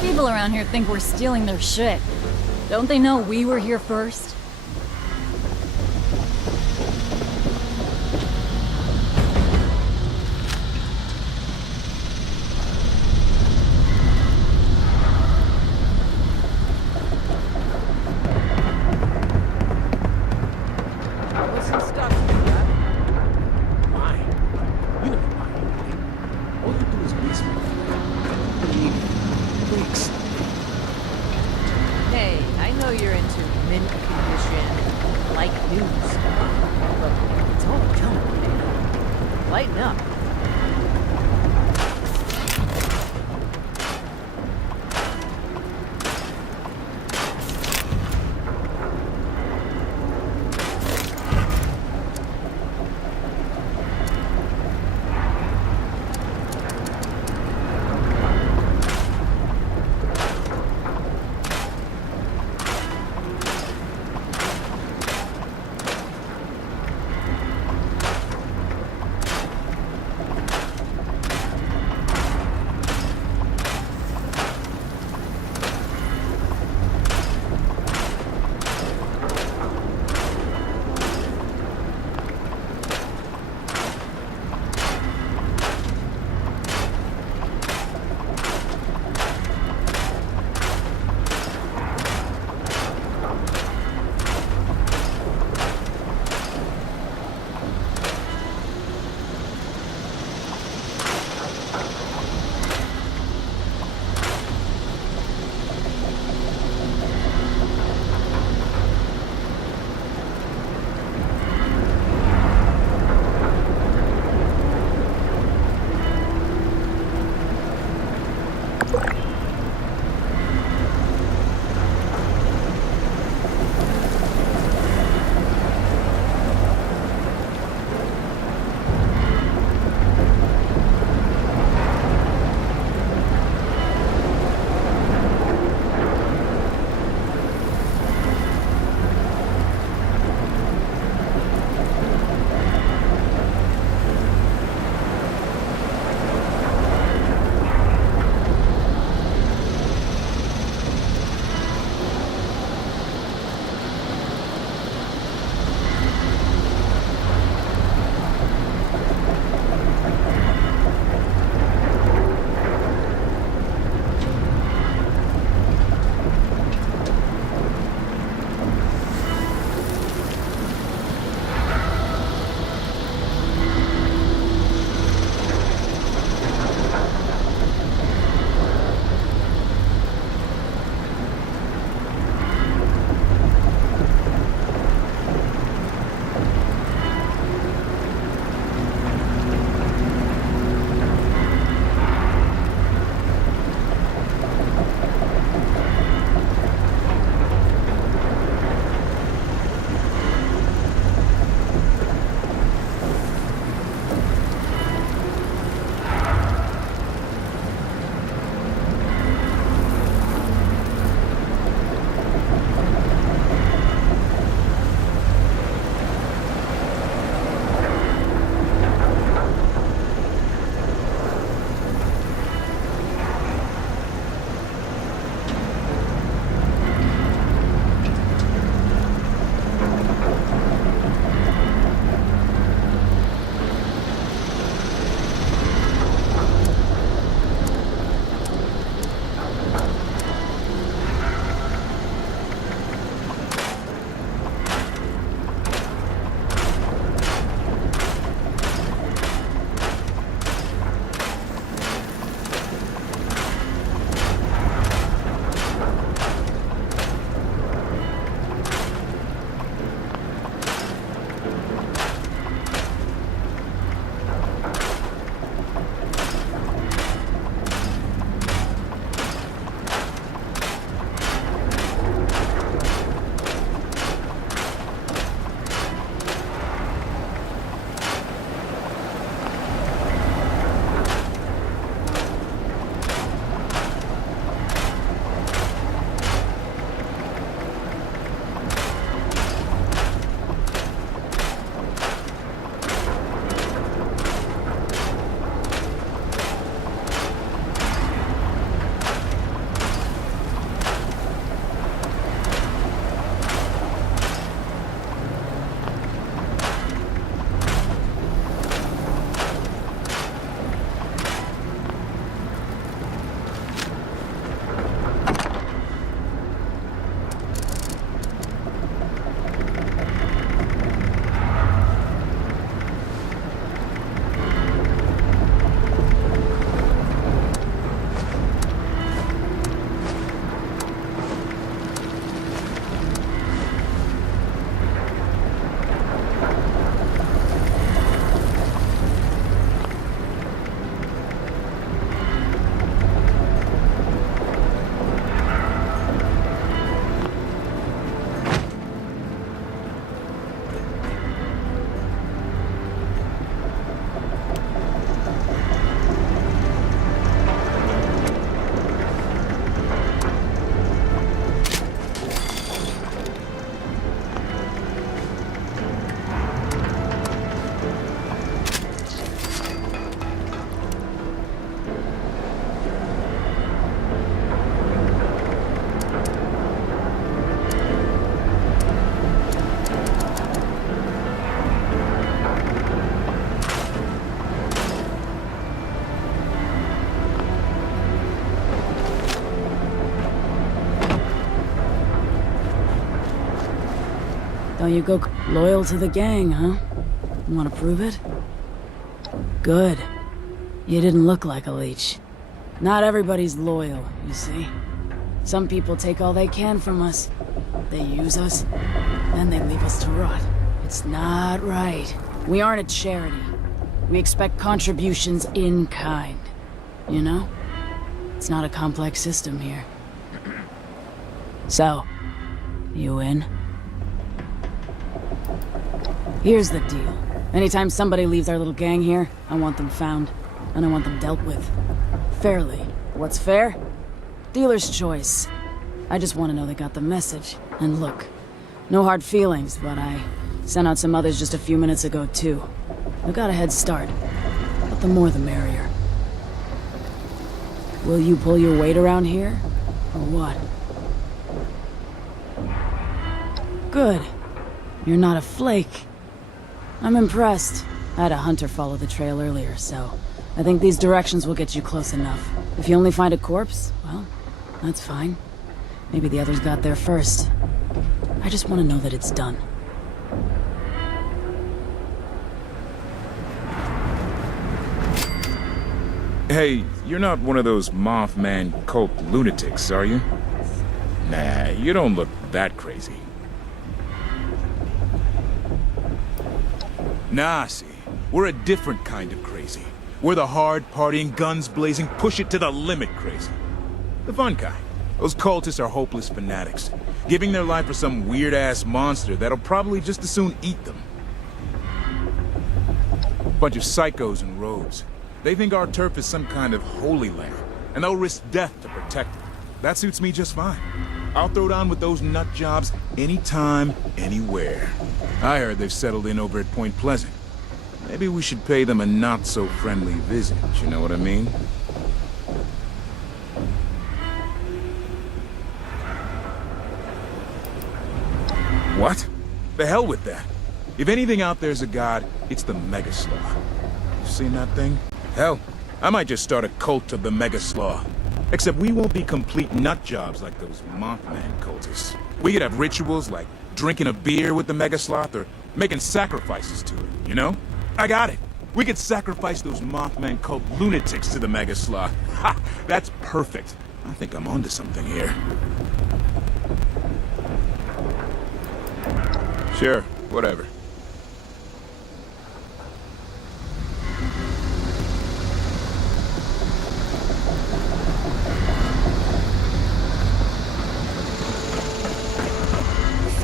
People around here think we're stealing their shit. Don't they know we were here first? What's some stuff you got? Why? You never buy anything. All you do is waste my food. Freaks. Hey, I know you're into mint condition, like new stuff, but it's all junk, man. Lighten up. Oh, you go loyal to the gang, huh? Want to prove it? Good. You didn't look like a leech. Not everybody's loyal, you see. Some people take all they can from us. They use us, then they leave us to rot. It's not right. We aren't a charity. We expect contributions in kind. You know? It's not a complex system here. So, you in? Here's the deal. Anytime somebody leaves our little gang here, I want them found, and I want them dealt with. Fairly. What's fair? Dealer's choice. I just want to know they got the message. And look, no hard feelings, but I sent out some others just a few minutes ago, too. We got a head start, but the more the merrier. Will you pull your weight around here, or what? Good. You're not a flake. I'm impressed. I had a hunter follow the trail earlier, so I think these directions will get you close enough. If you only find a corpse, well, that's fine. Maybe the others got there first. I just want to know that it's done. Hey, you're not one of those Mothman cult lunatics, are you? Nah, you don't look that crazy. Nah, see, we're a different kind of crazy. We're the hard partying, guns blazing, push it to the limit crazy. The fun kind. Those cultists are hopeless fanatics, giving their life for some weird-ass monster that'll probably just as soon eat them. Bunch of psychos in robes. They think our turf is some kind of holy land, and they'll risk death to protect it. That suits me just fine. I'll throw down with those nut jobs anytime, anywhere. I heard they've settled in over at Point Pleasant. Maybe we should pay them a not-so-friendly visit, you know what I mean? What? The hell with that. If anything out there's a god, it's the Mega Slaw. You seen that thing? Hell, I might just start a cult of the Mega Slaw. Except we won't be complete nut jobs like those Mothman cultists. We could have rituals like drinking a beer with the Mega Sloth or making sacrifices to it, you know? I got it. We could sacrifice those Mothman cult lunatics to the Mega Sloth. Ha! That's perfect. I think I'm onto something here. Sure, whatever.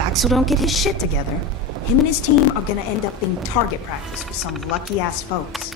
Axel don't get his shit together, him and his team are gonna end up being target practice for some lucky-ass folks.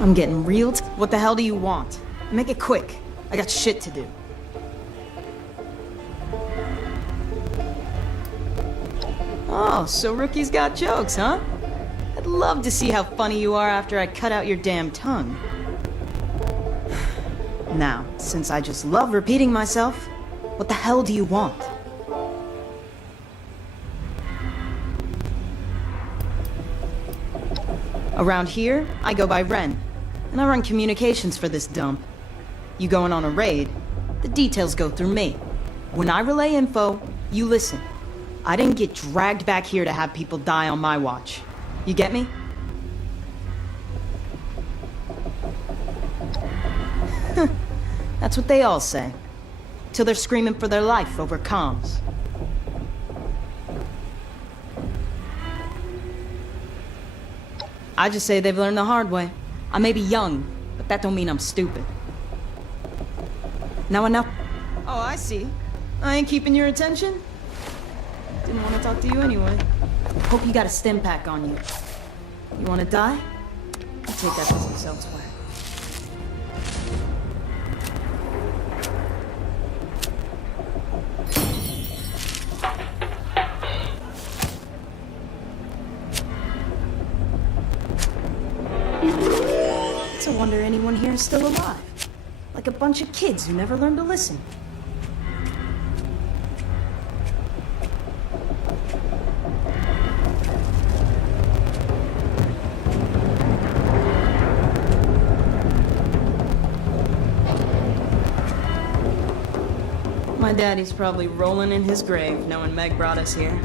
I'm getting real. What the hell do you want? Make it quick. I got shit to do. Oh, so rookies got jokes, huh? I'd love to see how funny you are after I cut out your damn tongue. Now, since I just love repeating myself, what the hell do you want? Around here, I go by Ren. and I run communications for this dump. You going on a raid, the details go through me. When I relay info, you listen. I didn't get dragged back here to have people die on my watch. You get me? That's what they all say. Till they're screaming for their life over comms. I just say they've learned the hard way. I may be young, but that don't mean I'm stupid. Now enough. Oh, I see. I ain't keeping your attention? Didn't want to talk to you anyway. Hope you got a stim pack on you. You want to die? I'll take that business elsewhere. It's a wonder anyone here is still alive. Like a bunch of kids who never learned to listen. My daddy's probably rolling in his grave knowing Meg brought us here.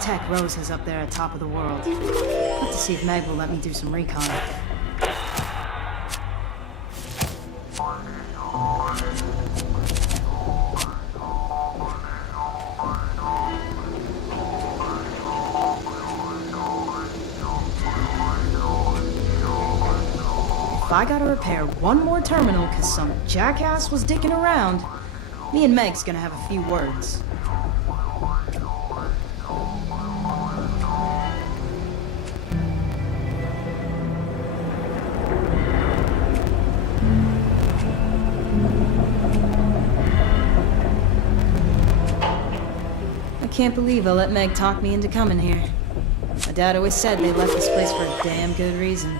Tech Rose has up there at top of the world. I'll have to see if Meg will let me do some recon. If I gotta repair one more terminal because some jackass was dicking around, me and Meg's gonna have a few words. I can't believe I let Meg talk me into coming here. My dad always said they left this place for a damn good reason.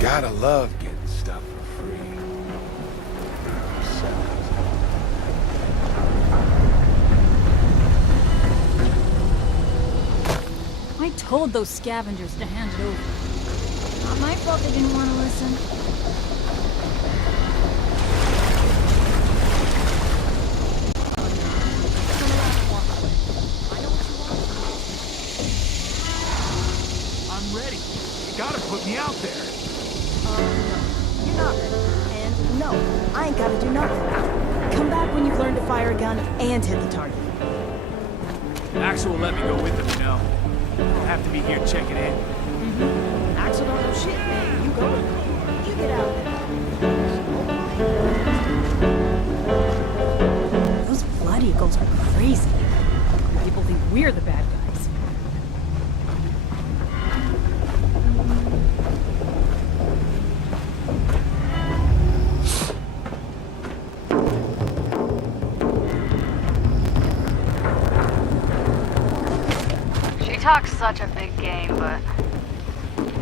Gotta love getting stuff for free. I told those scavengers to hand it over. Not my fault they didn't want to listen. go. I ain't gotta do nothing. Come back when you've learned to fire a gun and hit the target. Axel will let me go with him, you know. I don't have to be here checking in. Axel don't know shit, man. You go. You get out there. Those Blood Eagles are crazy. People think we're the bad guys. She talks such a big game, but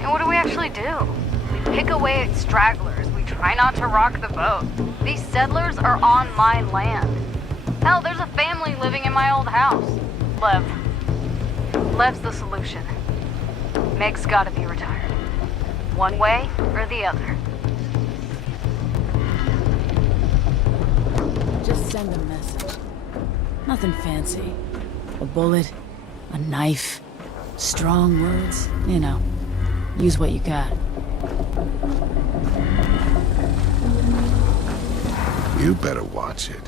what do we actually do? We pick away at stragglers. We try not to rock the boat. These settlers are on my land. Hell, there's a family living in my old house. Lev. Lev's the solution. Meg's gotta be retired. One way or the other. Just send a message. Nothing fancy. A bullet, a knife, strong words, you know. Use what you got. You better watch it.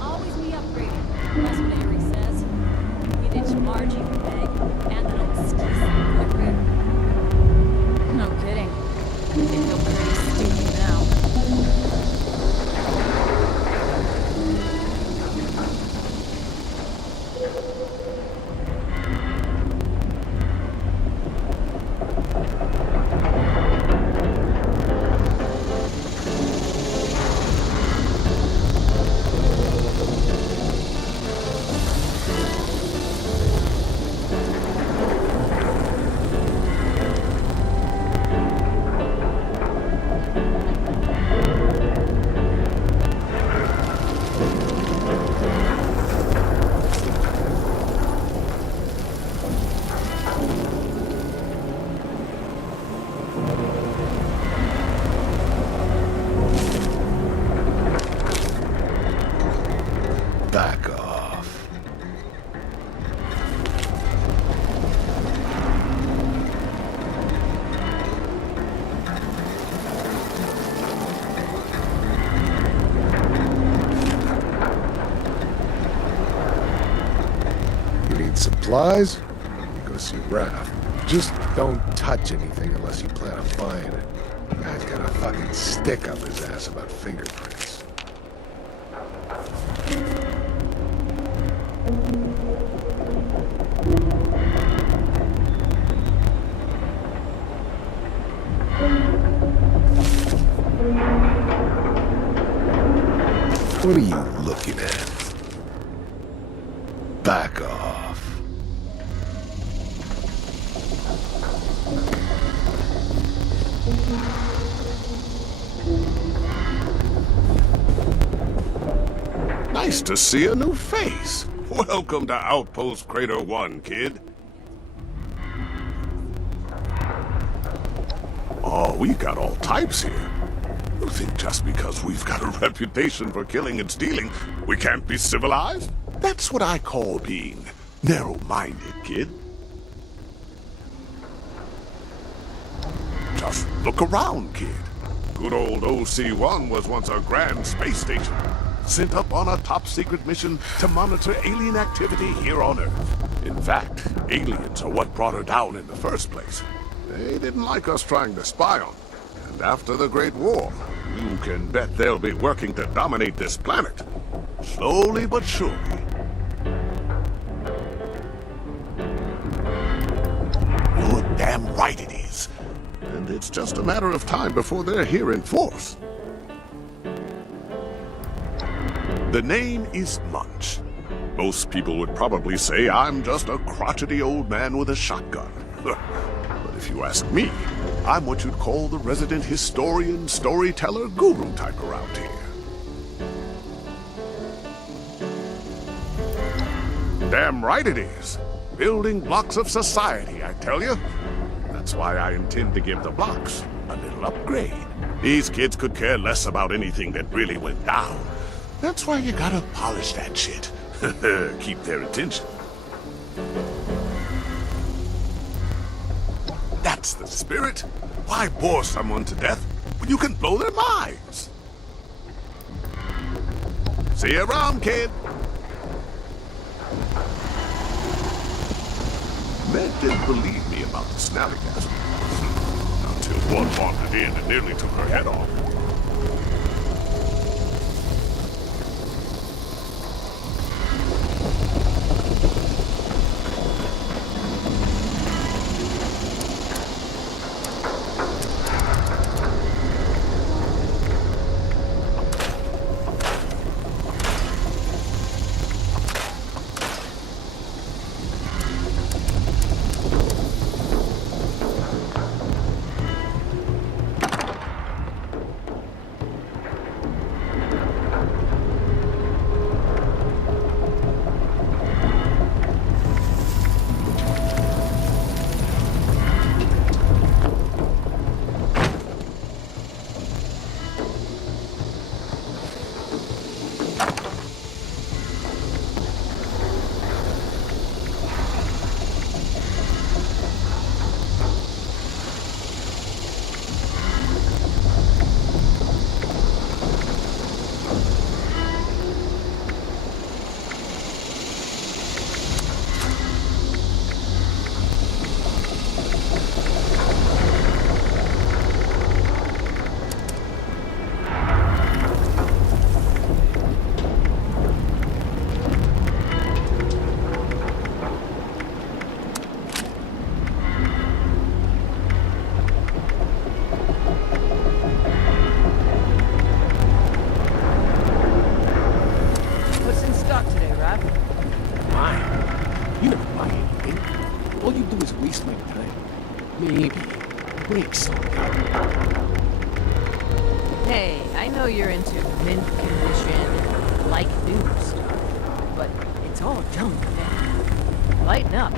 Always be upgrading. That's what Avery says. We ditch Margie for Meg, and then I'll skis quicker. No kidding. You feel pretty stupid now. Back off. You need supplies? Go see Raph. Just don't touch anything unless you plan on buying it. Guy's got a fucking stick up his ass about fingerprints. What are you looking at? Back off. Nice to see a new face. Welcome to Outpost Crater 1, kid. Oh, we got all types here. You think just because we've got a reputation for killing and stealing, we can't be civilized? That's what I call being narrow-minded, kid. Just look around, kid. Good old OC-1 was once a grand space station, sent up on a top-secret mission to monitor alien activity here on Earth. In fact, aliens are what brought her down in the first place. They didn't like us trying to spy on them. And after the Great War, you can bet they'll be working to dominate this planet. Slowly but surely. You're damn right it is. And it's just a matter of time before they're here in force. The name is Munch. Most people would probably say I'm just a crotchety old man with a shotgun. But if you ask me, I'm what you'd call the resident historian, storyteller, guru type around here. Damn right it is. Building blocks of society, I tell you. That's why I intend to give the blocks a little upgrade. These kids could care less about anything that really went down. That's why you gotta polish that shit. Keep their attention. That's the spirit. Why bore someone to death when you can blow their minds? See you around, kid. Meg didn't believe me about the snappergasm. Until one wandered in and nearly took her head off. What's in stock today, Raph? Fine. You never buy anything. All you do is waste my time. Maybe break something. Hey, I know you're into mint condition, like new stuff, but it's all junk, man. Lighten up.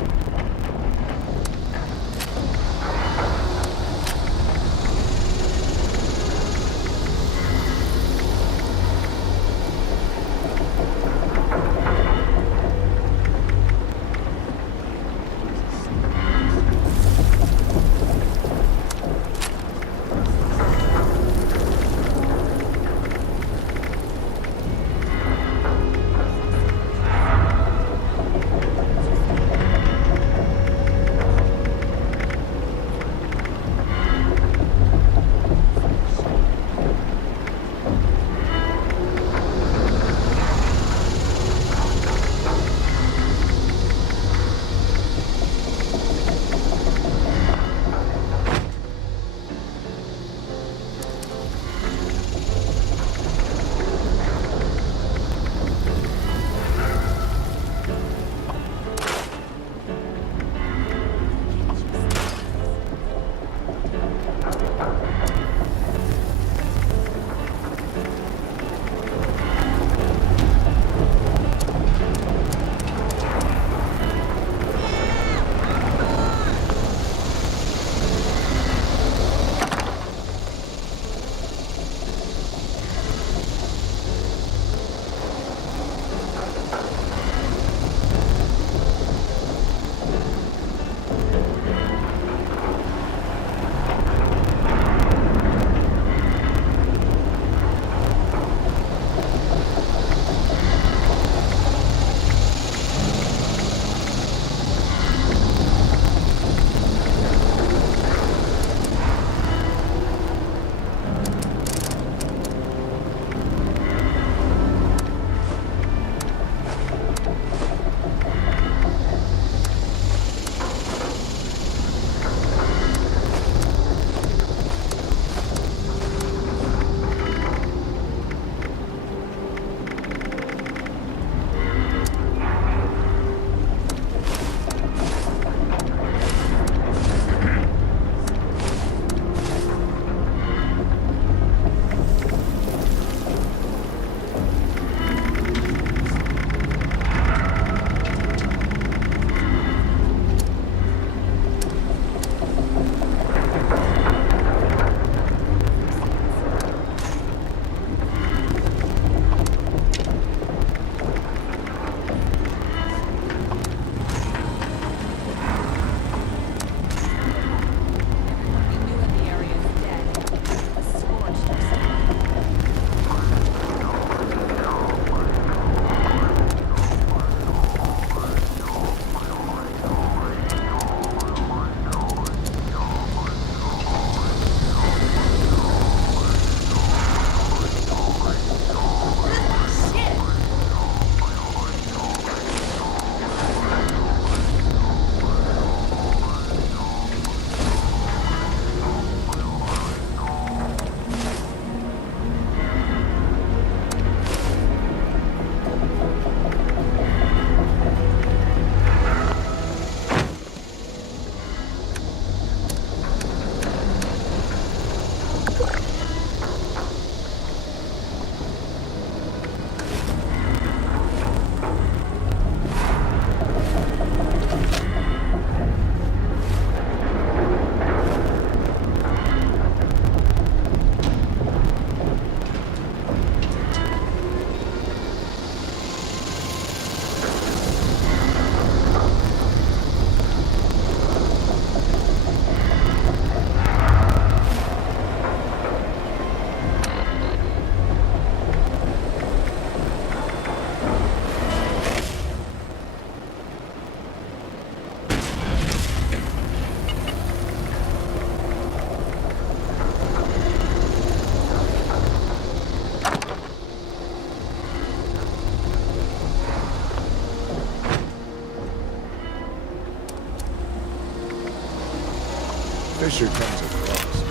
Fisher comes across.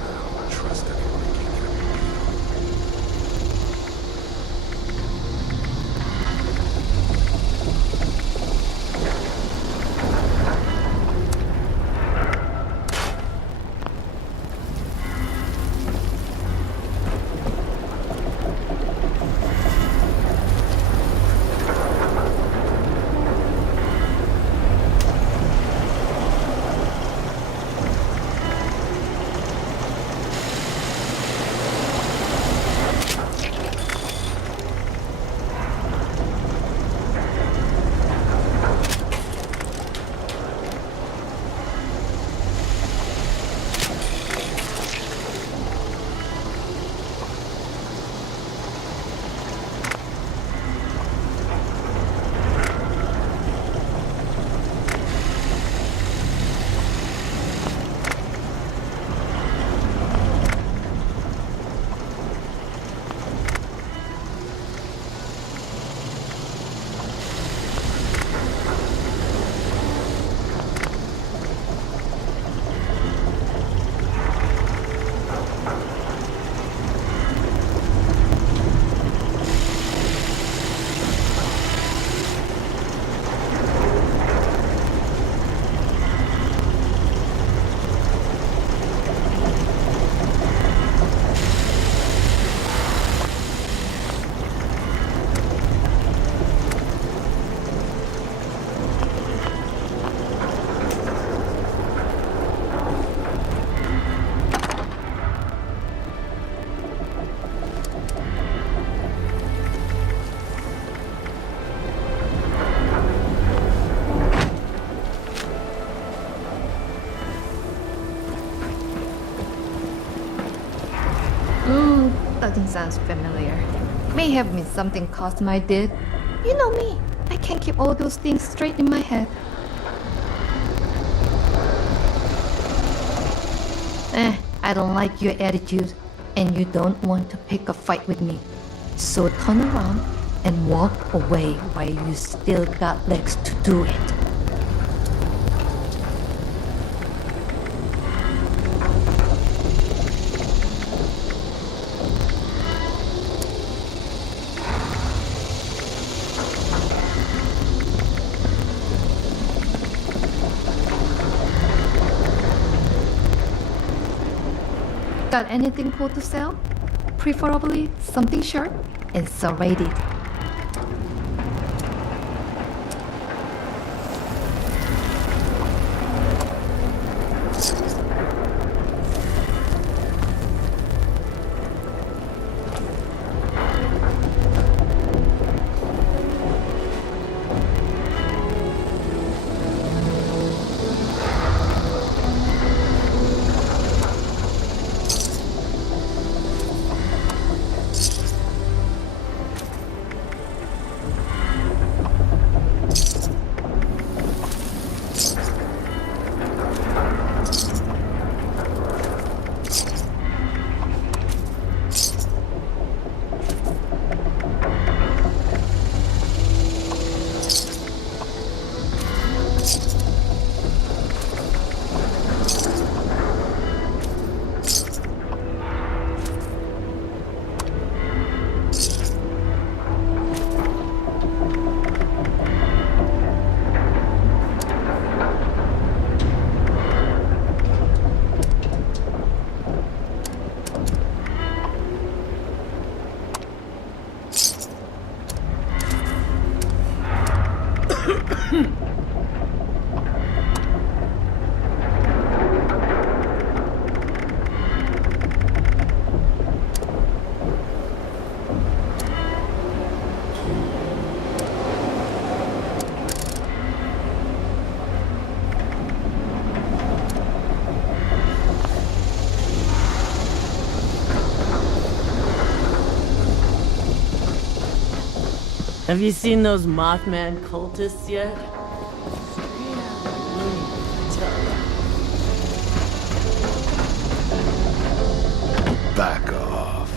I don't trust anyone who can't get a beat. That sounds familiar. May have been something Cosmo did. You know me. I can't keep all those things straight in my head. I don't like your attitude, and you don't want to pick a fight with me. So turn around and walk away while you still got legs to do it. Got anything cool to sell? Preferably something short and serrated. Have you seen those Mothman cultists yet? Back off.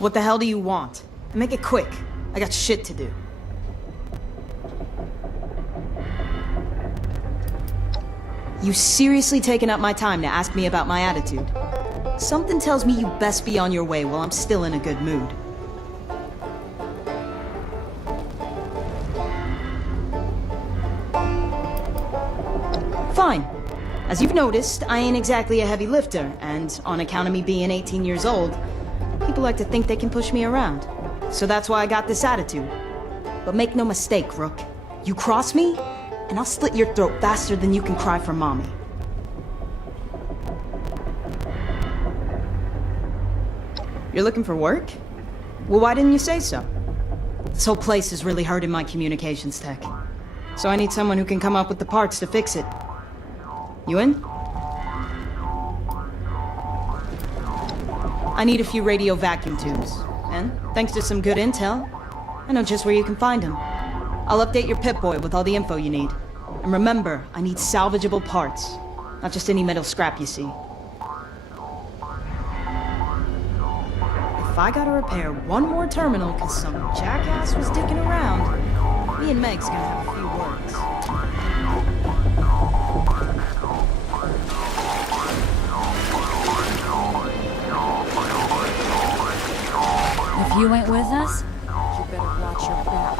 What the hell do you want? Make it quick. I got shit to do. You seriously taking up my time to ask me about my attitude? Something tells me you best be on your way while I'm still in a good mood. Fine. As you've noticed, I ain't exactly a heavy lifter, and on account of me being 18 years old, people like to think they can push me around. So that's why I got this attitude. But make no mistake, Rook. You cross me, and I'll slit your throat faster than you can cry for mommy. You're looking for work? Well, why didn't you say so? This whole place is really hurting my communications tech. So I need someone who can come up with the parts to fix it. You in? I need a few radio vacuum tubes. And, thanks to some good intel, I know just where you can find them. I'll update your Pip-Boy with all the info you need. And remember, I need salvageable parts. Not just any metal scrap you see. If I gotta repair one more terminal because some jackass was dicking around, me and Meg's gonna have a few words. If you ain't with us, you better watch your back.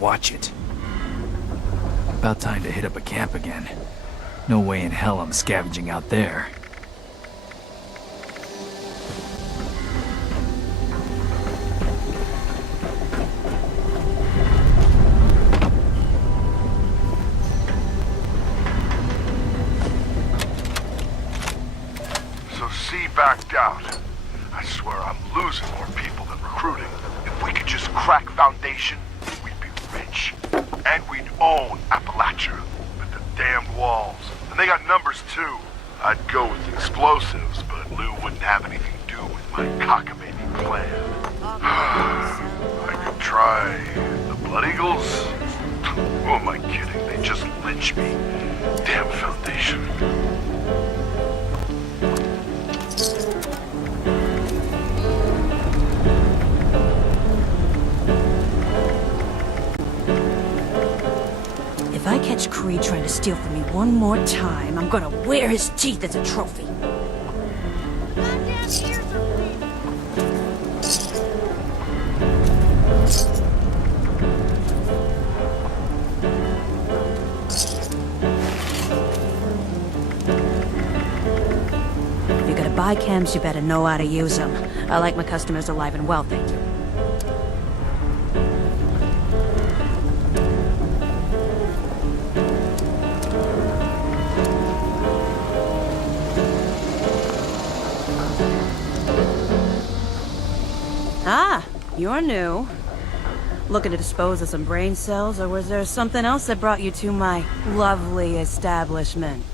Watch it. About time to hit up a camp again. No way in hell I'm scavenging out there. So C backed out. I swear I'm losing more people than recruiting. If we could just crack Foundation, rich. And we'd own Appalachia with the damned walls. And they got numbers too. I'd go with the explosives, but Lou wouldn't have anything to do with my cockamamie plan. I could try the Blood Eagles. Who am I kidding? They just lynch me. Damn Foundation. If I catch Creed trying to steal from me one more time, I'm gonna wear his teeth as a trophy. If you're gonna buy chems, you better know how to use them. I like my customers alive and well, thank you. Ah, you're new. Looking to dispose of some brain cells, or was there something else that brought you to my lovely establishment?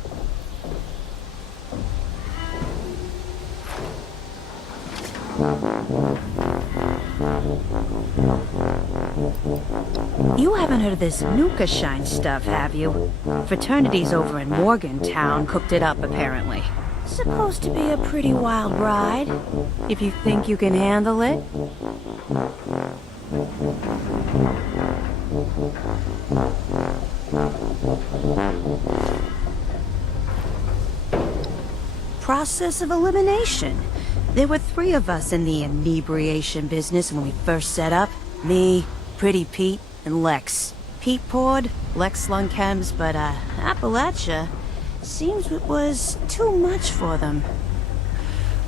You haven't heard of this Nuka Shine stuff, have you? Fraternities over in Morgantown cooked it up, apparently. Supposed to be a pretty wild ride, if you think you can handle it. Process of elimination. There were 3 of us in the inebriation business when we first set up. Me, Pretty Pete, and Lex. Pete poured, Lex slung chems, but Appalachia seems it was too much for them.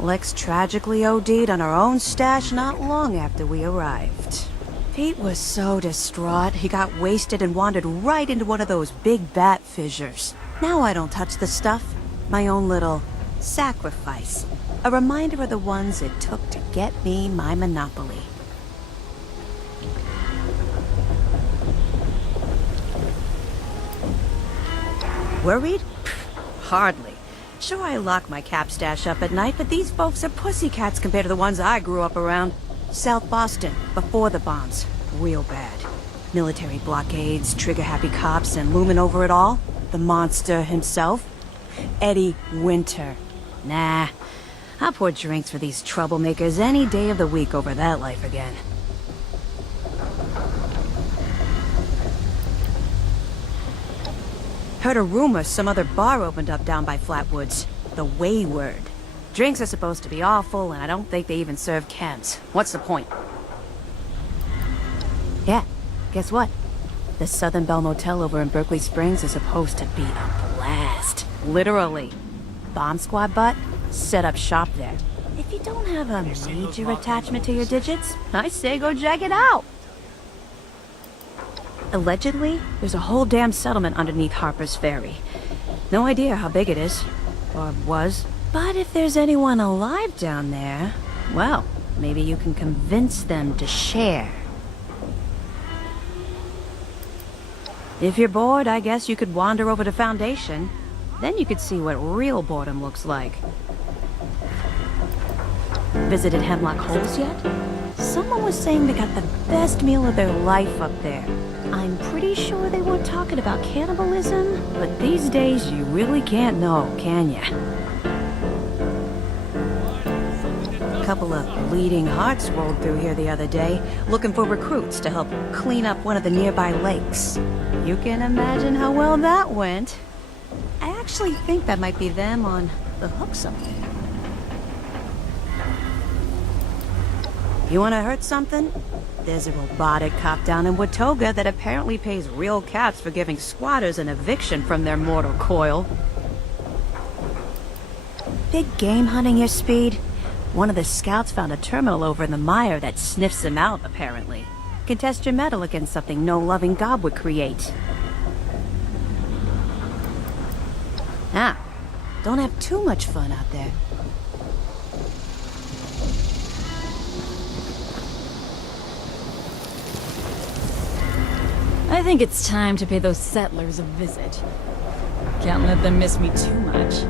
Lex tragically OD'd on her own stash not long after we arrived. Pete was so distraught, he got wasted and wandered right into one of those big bat fissures. Now I don't touch the stuff. My own little sacrifice. A reminder of the ones it took to get me my monopoly. Worried? Hardly. Sure, I lock my cap stash up at night, but these folks are pussycats compared to the ones I grew up around. South Boston, before the bombs. Real bad. Military blockades, trigger-happy cops, and looming over it all, the monster himself, Eddie Winter. Nah, I'll pour drinks for these troublemakers any day of the week over that life again. Heard a rumor some other bar opened up down by Flatwoods. The Wayward. Drinks are supposed to be awful, and I don't think they even serve chems. What's the point? Yeah, guess what? The Southern Belle Motel over in Berkeley Springs is supposed to be a blast. Literally. Bomb squad butt, set up shop there. If you don't have a major attachment to your digits, I say go check it out. Allegedly, there's a whole damn settlement underneath Harper's Ferry. No idea how big it is. Or was. But if there's anyone alive down there, well, maybe you can convince them to share. If you're bored, I guess you could wander over to Foundation. Then you could see what real boredom looks like. Visited Hemlock Holes yet? Someone was saying they got the best meal of their life up there. I'm pretty sure they weren't talking about cannibalism, but these days you really can't know, can ya? A couple of bleeding hearts rolled through here the other day, looking for recruits to help clean up one of the nearby lakes. You can imagine how well that went. I actually think that might be them on the hook somewhere. You wanna hurt something? There's a robotic cop down in Watoga that apparently pays real cats for giving squatters an eviction from their mortal coil. Big game hunting your speed? One of the scouts found a terminal over in the mire that sniffs him out, apparently. Can test your metal against something no loving god would create. Ah, don't have too much fun out there. I think it's time to pay those settlers a visit. Can't let them miss me too much.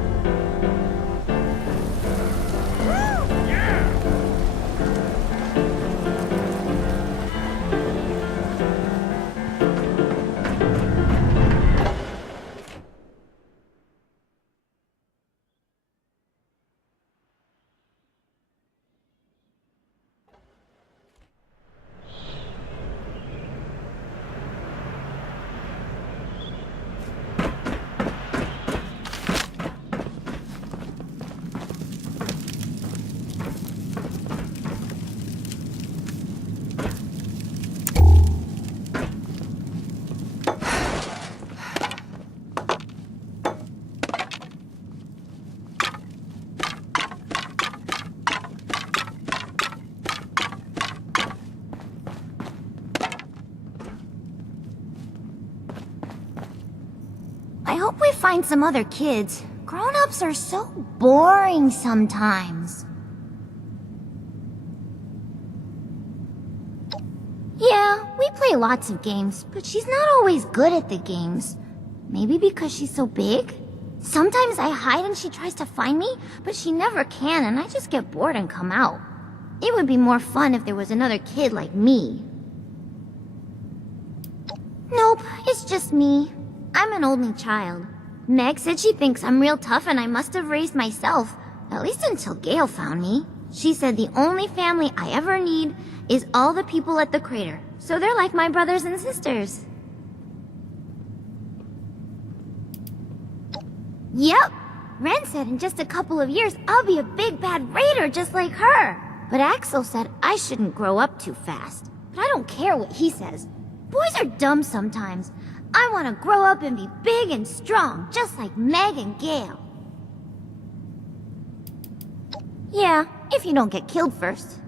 I hope we find some other kids. Grown-ups are so boring sometimes. Yeah, we play lots of games, but she's not always good at the games. Maybe because she's so big? Sometimes I hide and she tries to find me, but she never can and I just get bored and come out. It would be more fun if there was another kid like me. Nope, it's just me. I'm an only child. Meg said she thinks I'm real tough and I must have raised myself, at least until Gail found me. She said the only family I ever need is all the people at the crater, so they're like my brothers and sisters. Yep, Ren said in just a couple of years I'll be a big bad raider just like her. But Axel said I shouldn't grow up too fast. but I don't care what he says. Boys are dumb sometimes. I want to grow up and be big and strong, just like Meg and Gale. Yeah, if you don't get killed first.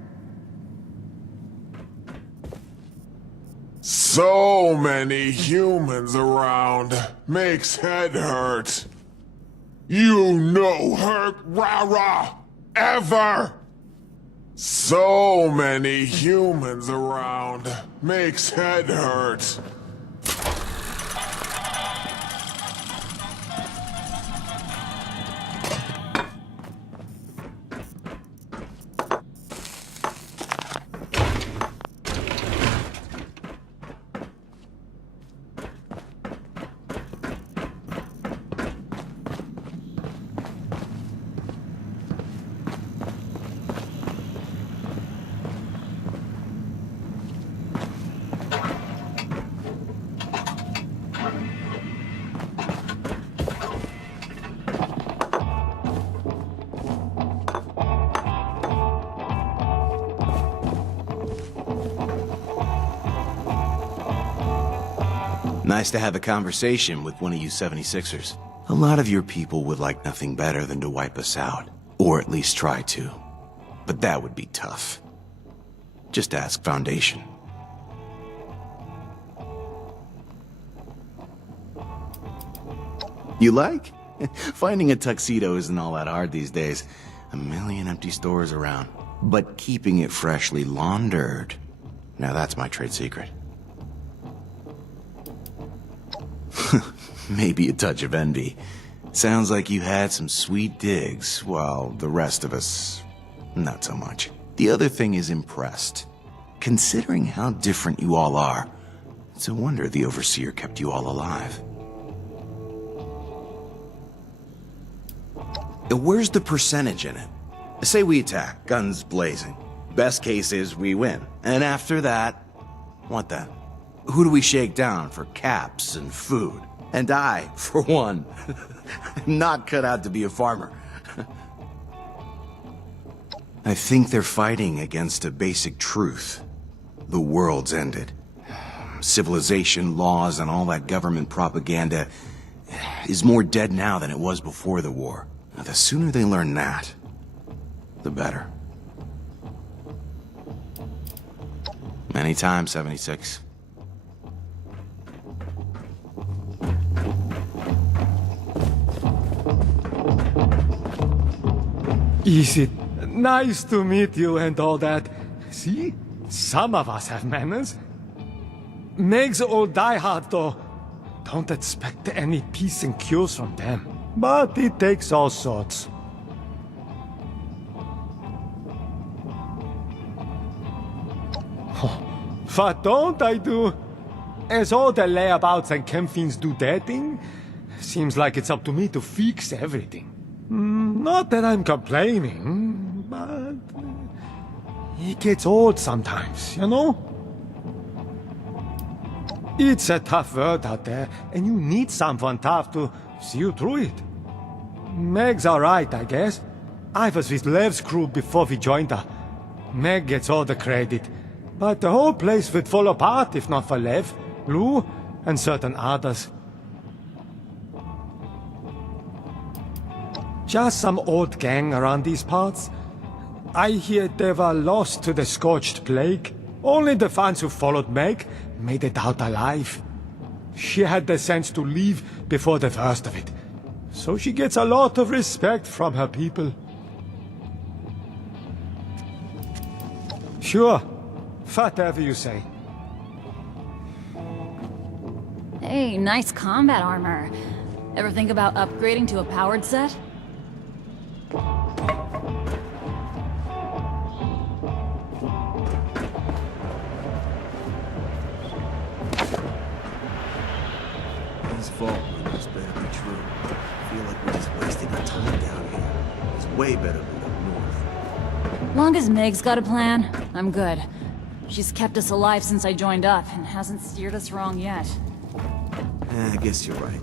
So many humans around. Makes head hurt. You no hurt rah-rah ever. So many humans around. Makes head hurt. Nice to have a conversation with one of you 76ers. A lot of your people would like nothing better than to wipe us out, or at least try to. But that would be tough. Just ask Foundation. You like? Finding a tuxedo isn't all that hard these days. A million empty stores around. But keeping it freshly laundered, now that's my trade secret. Maybe a touch of envy. Sounds like you had some sweet digs, while the rest of us, not so much. The other thing is impressed. Considering how different you all are, it's a wonder the Overseer kept you all alive. Where's the percentage in it? Say we attack, guns blazing. Best case is we win. And after that, what then? Who do we shake down for caps and food? And I, for one, am not cut out to be a farmer. I think they're fighting against a basic truth. The world's ended. Civilization, laws, and all that government propaganda is more dead now than it was before the war. Now, the sooner they learn that, the better. Anytime, 76. Is it nice to meet you and all that? See? Some of us have manners. Meg's old diehard, though. Don't expect any peace and cures from them. But it takes all sorts. Oh, what don't I do? As all the layabouts and chemfiends do their thing, seems like it's up to me to fix everything. Not that I'm complaining, but it gets old sometimes, you know? It's a tough world out there, and you need someone tough to see you through it. Meg's alright, I guess. I was with Lev's crew before we joined her. Meg gets all the credit, but the whole place would fall apart if not for Lev, Lou, and certain others. Just some old gang around these parts. I hear they were lost to the Scorched Plague. Only the fans who followed Meg made it out alive. She had the sense to leave before the worst of it. So she gets a lot of respect from her people. Sure. Whatever you say. Hey, nice combat armor. Ever think about upgrading to a powered set? His fault, this better be true. I feel like we're just wasting our time down here. It's way better than up north. Long as Meg's got a plan, I'm good. She's kept us alive since I joined up, and hasn't steered us wrong yet. I guess you're right.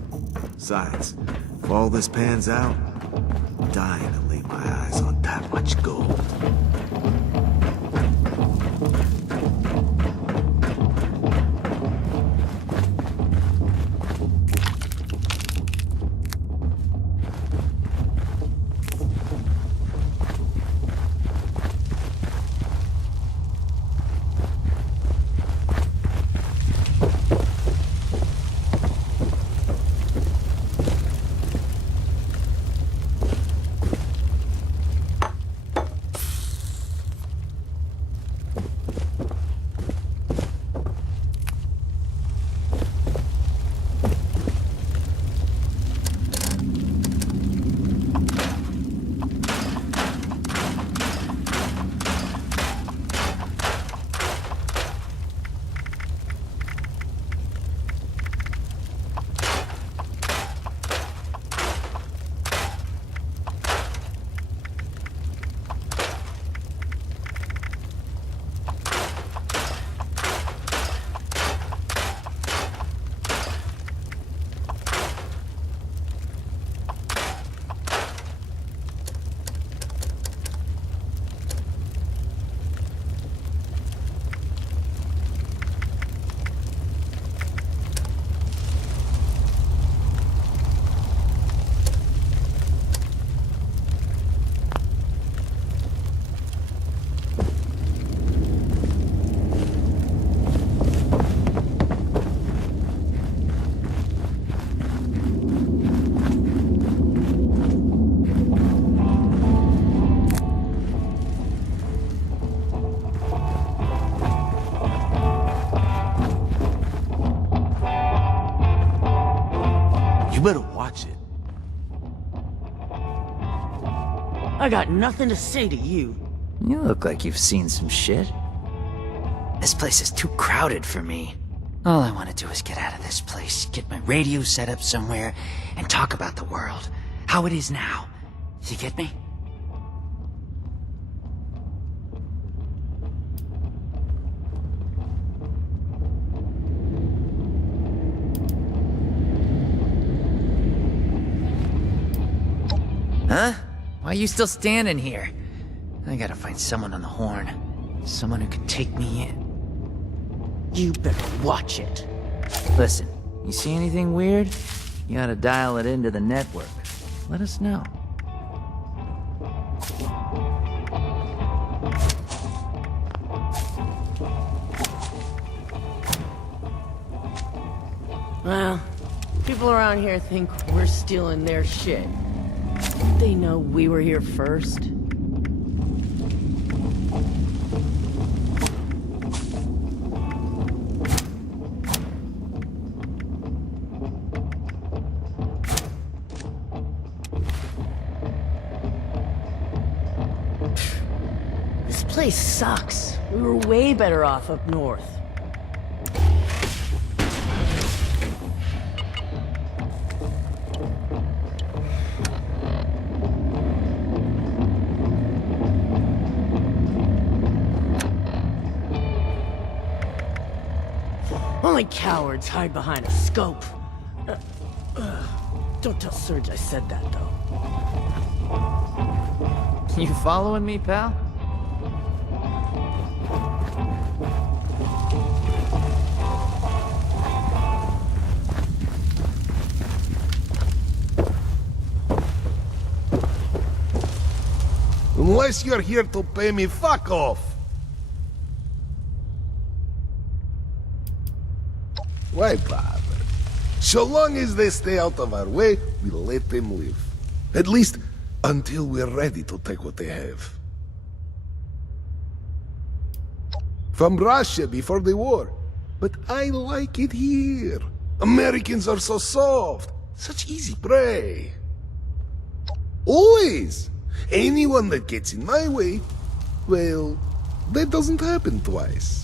Besides, if all this pans out, I'm dying to lay my eyes on that much gold. watch it. I got nothing to say to you. You look like you've seen some shit. This place is too crowded for me. All I want to do is get out of this place, get my radio set up somewhere, and talk about the world. How it is now. You get me? Huh? Why are you still standing here? I gotta find someone on the horn. Someone who can take me in. You better watch it. Listen, you see anything weird? You gotta dial it into the network. Let us know. Well, people around here think we're stealing their shit. They know we were here first. This place sucks. We were way better off up north. Only cowards hide behind a scope. Don't tell Serge I said that, though. You following me, pal? Unless you're here to pay me, fuck off! Why bother? So long as they stay out of our way, we'll let them live. At least, until we're ready to take what they have. From Russia before the war. But I like it here. Americans are so soft. Such easy prey. Always. Anyone that gets in my way, well, that doesn't happen twice.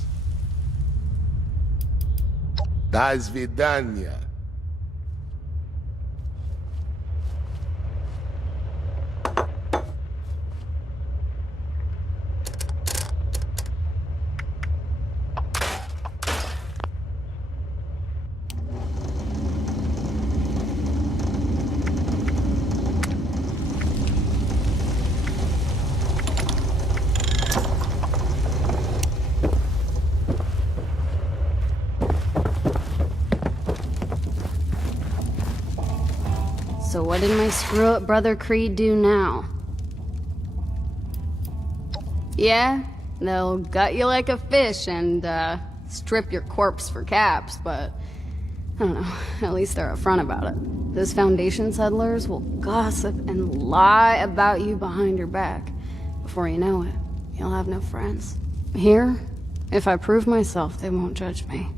До свидания. So what did my screw-up brother Creed do now? Yeah, they'll gut you like a fish and, strip your corpse for caps, but I don't know, at least they're upfront about it. Those Foundation settlers will gossip and lie about you behind your back. Before you know it, you'll have no friends. Here, if I prove myself, they won't judge me.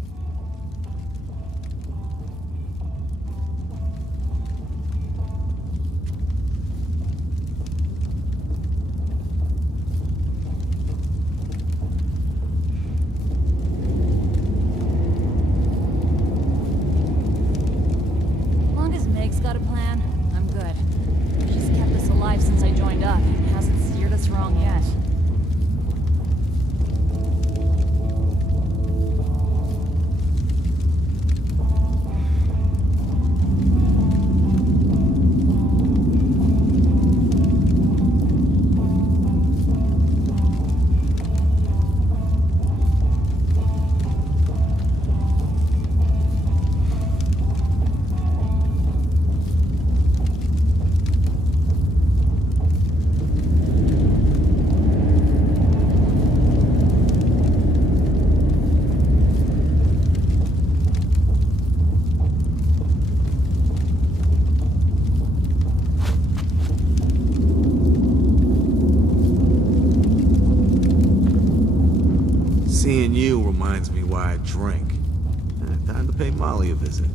Got a plan? I'm good. She's kept us alive since I joined up and hasn't steered us wrong yet. Seeing you reminds me why I drink. Time to pay Molly a visit.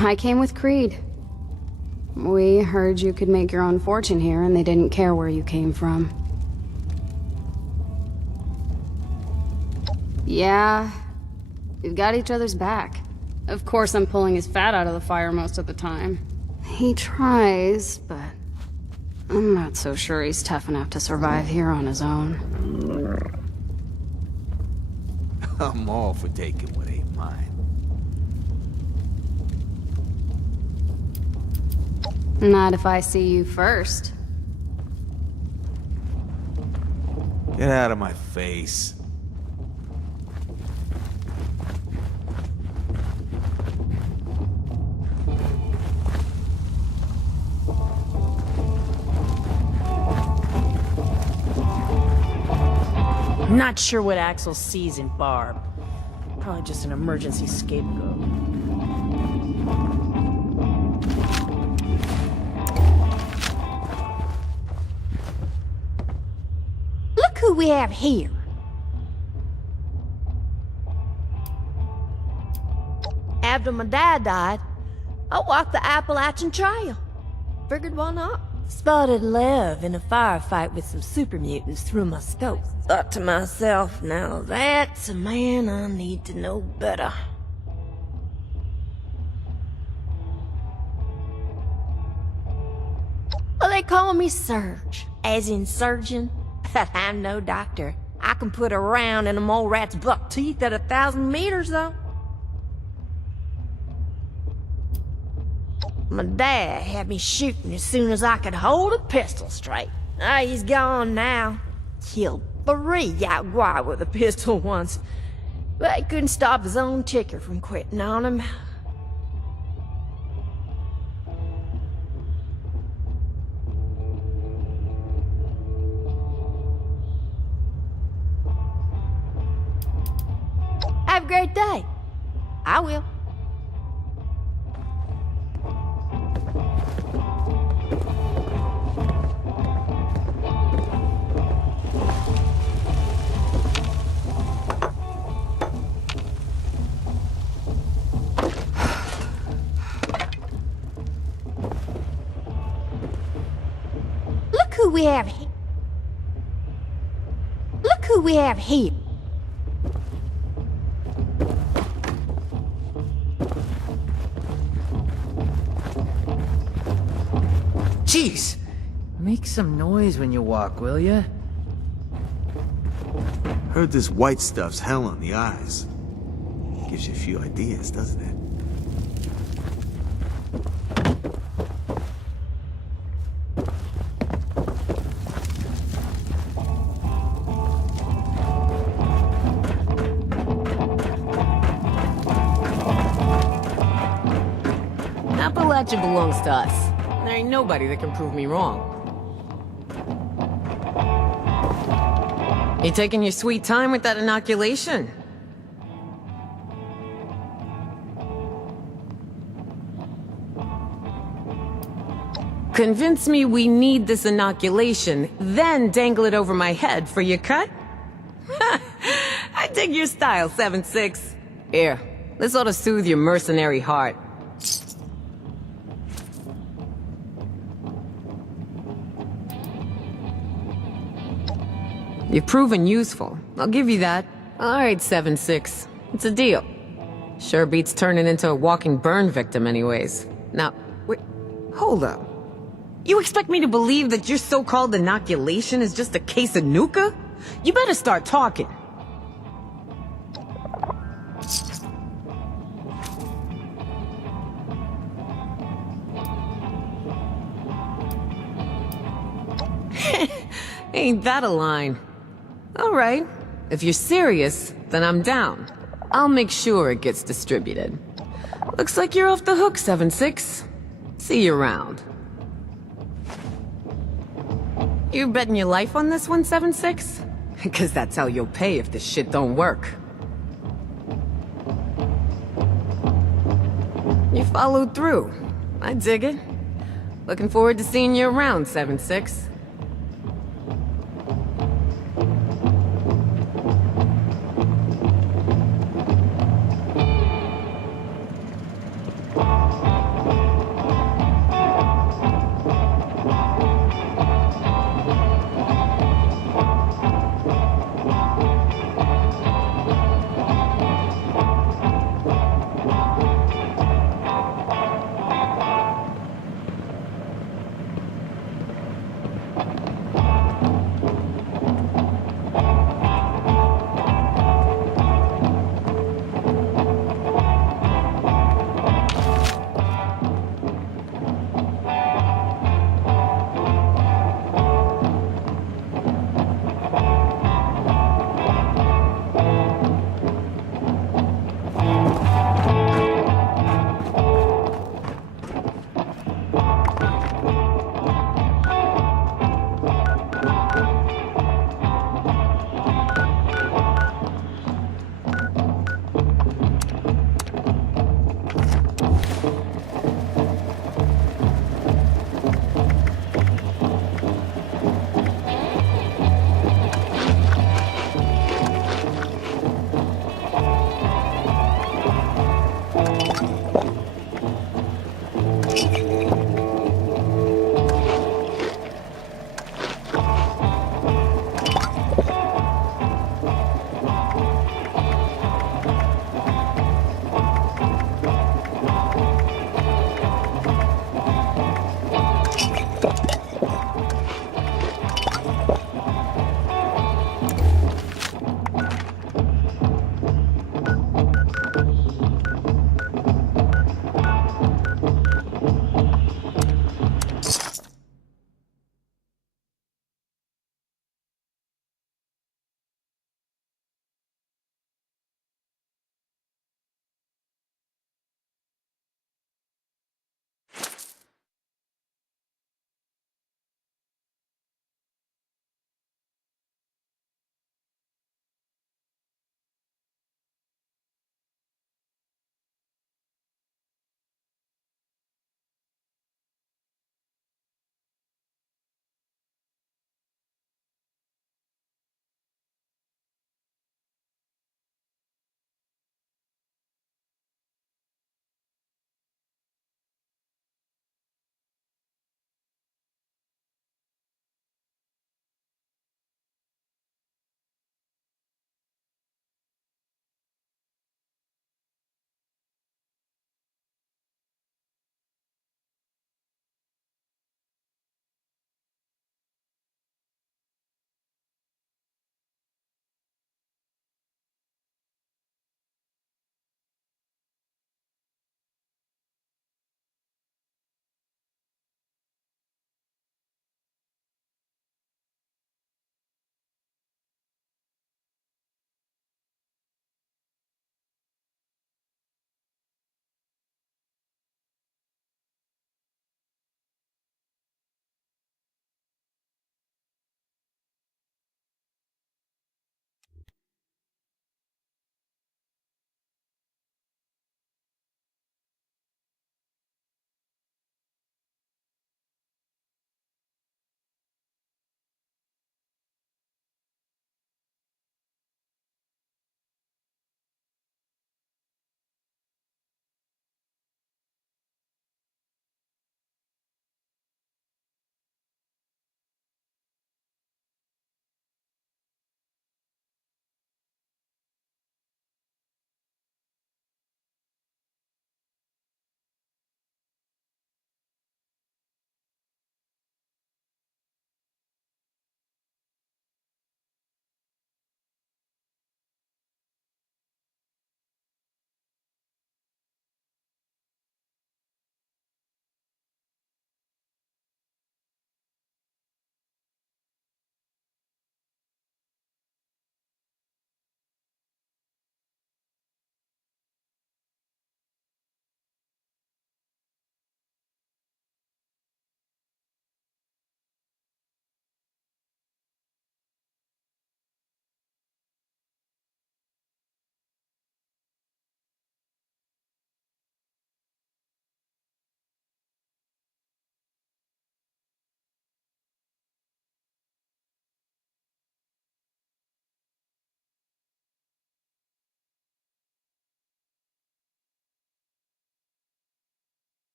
I came with Creed. We heard you could make your own fortune here, and they didn't care where you came from. Yeah, we've got each other's back. Of course I'm pulling his fat out of the fire most of the time. He tries, but I'm not so sure he's tough enough to survive here on his own. I'm all for taking what ain't mine. Not if I see you first. Get out of my face. Not sure what Axel sees in Barb. Probably just an emergency scapegoat. Look who we have here. After my dad died, I walked the Appalachian Trail. Figured why not? Spotted Lev in a firefight with some super mutants through my scope. Thought to myself, now that's a man I need to know better. Well, they call me Surge, as in surgeon. But I'm no doctor. I can put a round in a mole rat's buck teeth at 1,000 meters, though. My dad had me shooting as soon as I could hold a pistol straight. He's gone now. Killed 3 Yaguar with a pistol once, but he couldn't stop his own ticker from quitting on him. Have a great day. I will. Look who we have here. Look who we have here. Jeez! Make some noise when you walk, will ya? Heard this white stuff's hell on the eyes. Gives you a few ideas, doesn't it? Appalachia belongs to us. There ain't nobody that can prove me wrong. You taking your sweet time with that inoculation? Convince me we need this inoculation, then dangle it over my head for your cut? I dig your style, 7-6. Here, this ought to soothe your mercenary heart. You've proven useful. I'll give you that. All right, 7-6. It's a deal. Sure beats turning into a walking burn victim anyways. Now, wait, hold up. You expect me to believe that your so-called inoculation is just a case of Nuka? You better start talking. Ain't that a line? All right. If you're serious, then I'm down. I'll make sure it gets distributed. Looks like you're off the hook, 7-6. See you around. You betting your life on this one, 7-6? Because that's how you'll pay if this shit don't work. You followed through. I dig it. Looking forward to seeing you around, 7-6.